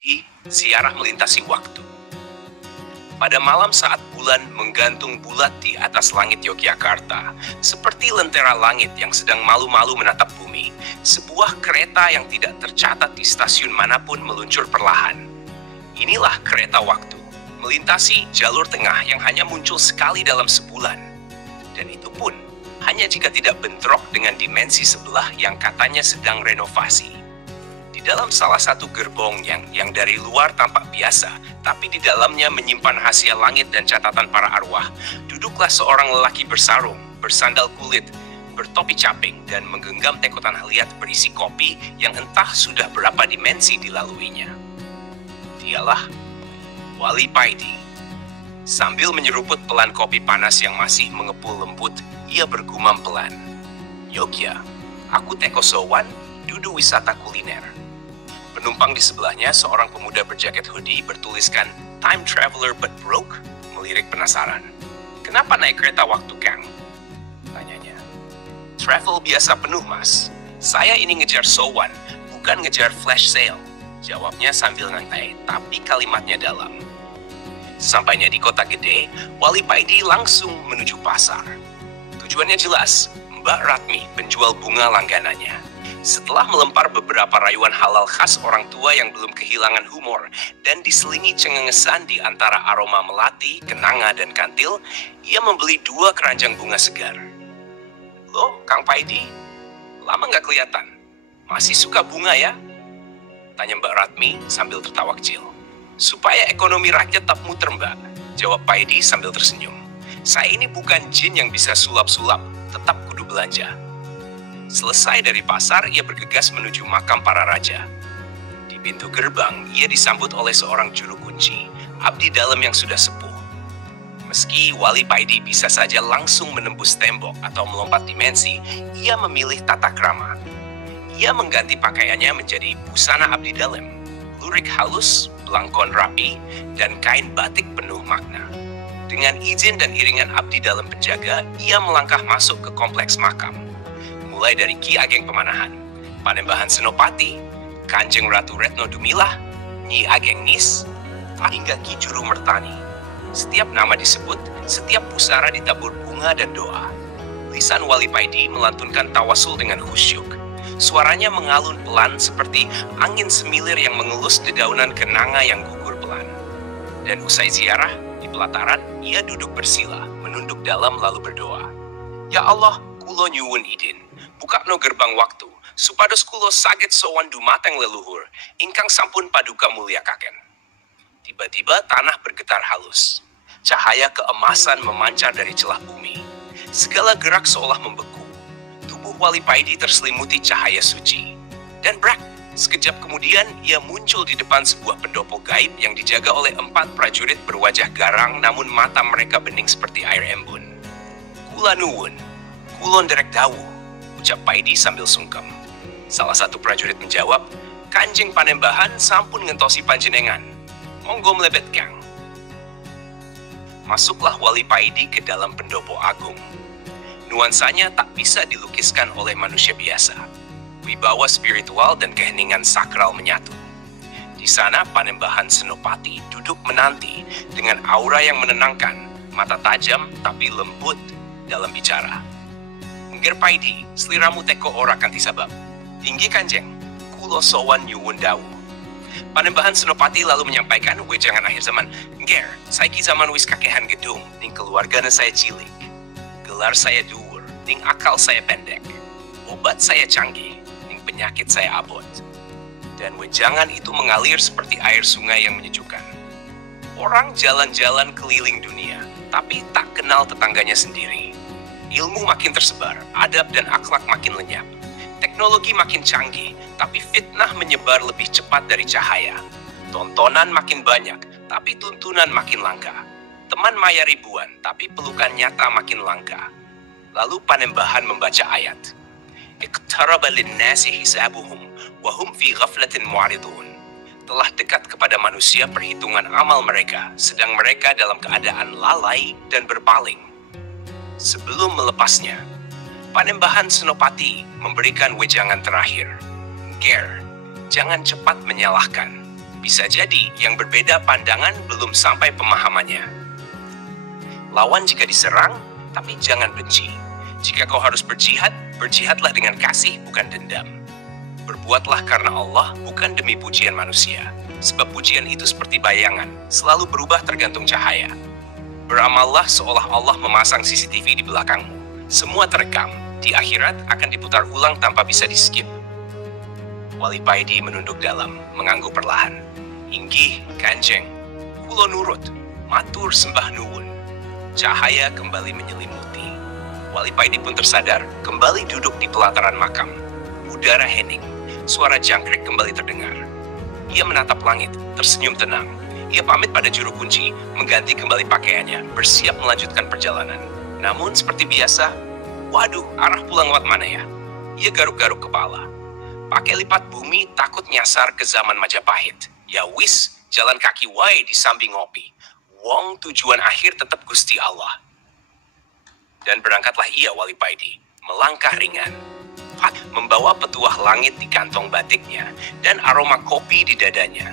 Di ziarah melintasi waktu. Pada malam saat bulan menggantung bulat di atas langit Yogyakarta, seperti lentera langit yang sedang malu-malu menatap bumi, sebuah kereta yang tidak tercatat di stasiun manapun meluncur perlahan. Inilah kereta waktu, melintasi jalur tengah yang hanya muncul sekali dalam sebulan. Dan itu pun hanya jika tidak bentrok dengan dimensi sebelah yang katanya sedang renovasi. Di dalam salah satu gerbong yang dari luar tampak biasa, tapi di dalamnya menyimpan rahasia langit dan catatan para arwah, duduklah seorang lelaki bersarung, bersandal kulit, bertopi caping, dan menggenggam tekotan liat berisi kopi yang entah sudah berapa dimensi dilaluinya. Dialah Wali Paidi. Sambil menyeruput pelan kopi panas yang masih mengepul lembut, ia bergumam pelan. Yogya, aku teko sowan, dudu wisata kuliner. Penumpang di sebelahnya, seorang pemuda berjaket hoodie bertuliskan "Time Traveler but Broke", melirik penasaran. "Kenapa naik kereta waktu, Kang?" tanyanya. "Travel biasa penuh, Mas. Saya ini ngejar sowan, bukan ngejar flash sale," jawabnya sambil ngantai, tapi kalimatnya dalam. Sampainya di kota gede, Wali Paidi langsung menuju pasar. Tujuannya jelas, Mbak Ratmi, penjual bunga langganannya. Setelah melempar beberapa rayuan halal khas orang tua yang belum kehilangan humor dan diselingi cengengesan di antara aroma melati, kenanga, dan kantil, ia membeli 2 keranjang bunga segar. "Loh, Kang Paidi, lama nggak kelihatan. Masih suka bunga ya?" tanya Mbak Ratmi sambil tertawa kecil. "Supaya ekonomi rakyat tetap muter, Mbak," jawab Paidi sambil tersenyum. "Saya ini bukan jin yang bisa sulap-sulap, tetap kudu belanja." Selesai dari pasar, ia bergegas menuju makam para raja. Di pintu gerbang, ia disambut oleh seorang juru kunci, abdi dalam yang sudah sepuh. Meski Wali Paidi bisa saja langsung menembus tembok atau melompat dimensi, ia memilih tata krama. Ia mengganti pakaiannya menjadi busana abdi dalam, lurik halus, belangkon rapi, dan kain batik penuh makna. Dengan izin dan iringan abdi dalam penjaga, ia melangkah masuk ke kompleks makam. Mulai dari Ki Ageng Pemanahan, Panembahan Senopati, Kanjeng Ratu Retno Dumilah, Nyi Ageng Nis, hingga Ki Juru Mertani. Setiap nama disebut, setiap pusara ditabur bunga dan doa. Lisan Wali Paidi melantunkan tawasul dengan khusyuk. Suaranya mengalun pelan seperti angin semilir yang mengelus dedaunan kenanga yang gugur pelan. Dan usai ziarah, di pelataran, ia duduk bersila, menunduk dalam lalu berdoa. "Ya Allah, kulo nyuwun idin. Bukakno gerbang waktu, supados kulo saged sowan dumateng leluhur, ingkang sampun paduka mulyakaken." Tiba-tiba tanah bergetar halus. Cahaya keemasan memancar dari celah bumi. Segala gerak seolah membeku. Tubuh Wali Paidi terselimuti cahaya suci. Dan brak, sekejap kemudian ia muncul di depan sebuah pendopo gaib yang dijaga oleh 4 prajurit berwajah garang namun mata mereka bening seperti air embun. "Kula nuwun, kulon derek dawuh," ucap Paidi sambil sungkem. Salah satu prajurit menjawab, "Kanjeng Panembahan sampun ngentosi panjenengan. Monggo mlebet, Kang." Masuklah Wali Paidi ke dalam pendopo agung. Nuansanya tak bisa dilukiskan oleh manusia biasa. Wibawa spiritual dan keheningan sakral menyatu. Di sana Panembahan Senopati duduk menanti dengan aura yang menenangkan, mata tajam tapi lembut dalam bicara. "Ngger Paidi, seliramu teko ora kanthi sabab. Inggih Kanjeng, kulo sowan nyuwun dawuh." Panembahan Senopati lalu menyampaikan wejangan akhir zaman. "Ngger, saiki zaman wis kakehan gedung, ning keluargane saya cilik. Gelar saya dhuwur, ning akal saya pendek. Obat saya canggih, ning penyakit saya abot." Dan wejangan itu mengalir seperti air sungai yang menyejukkan. Orang jalan-jalan keliling dunia, tapi tak kenal tetangganya sendiri. Ilmu makin tersebar, adab dan akhlak makin lenyap. Teknologi makin canggih, tapi fitnah menyebar lebih cepat dari cahaya. Tontonan makin banyak, tapi tuntunan makin langka. Teman maya ribuan, tapi pelukan nyata makin langka. Lalu Panembahan membaca ayat. "Iqtaraba linnasi hisabuhum, wa hum fi ghaflatin mu'ridun." Telah dekat kepada manusia perhitungan amal mereka, sedang mereka dalam keadaan lalai dan berpaling. Sebelum melepasnya, Panembahan Senopati memberikan wejangan terakhir. "Ger, jangan cepat menyalahkan. Bisa jadi yang berbeda pandangan belum sampai pemahamannya. Lawan jika diserang, tapi jangan benci. Jika kau harus berjihad, berjihadlah dengan kasih, bukan dendam. Berbuatlah karena Allah, bukan demi pujian manusia. Sebab pujian itu seperti bayangan, selalu berubah tergantung cahaya. Beramallah seolah Allah memasang CCTV di belakangmu. Semua terekam, di akhirat akan diputar ulang tanpa bisa di-skip. Wali Paidi menunduk dalam, mengangguk perlahan. Inggih, Kanjeng, kulo nurut, matur sembah nuwun. Cahaya kembali menyelimuti. Wali Paidi pun tersadar, kembali duduk di pelataran makam. Udara hening, suara jangkrik kembali terdengar. Ia menatap langit, tersenyum tenang. Ia pamit pada juru kunci, mengganti kembali pakaiannya, bersiap melanjutkan perjalanan. Namun seperti biasa, waduh, arah pulang lewat mana ya? Ia garuk-garuk kepala. Pakai lipat bumi takut nyasar ke zaman Majapahit. Ya wis, jalan kaki wae di samping ngopi. Wong tujuan akhir tetap Gusti Allah. Dan berangkatlah ia Wali Paidi, melangkah ringan. Membawa petuah langit di kantong batiknya dan aroma kopi di dadanya.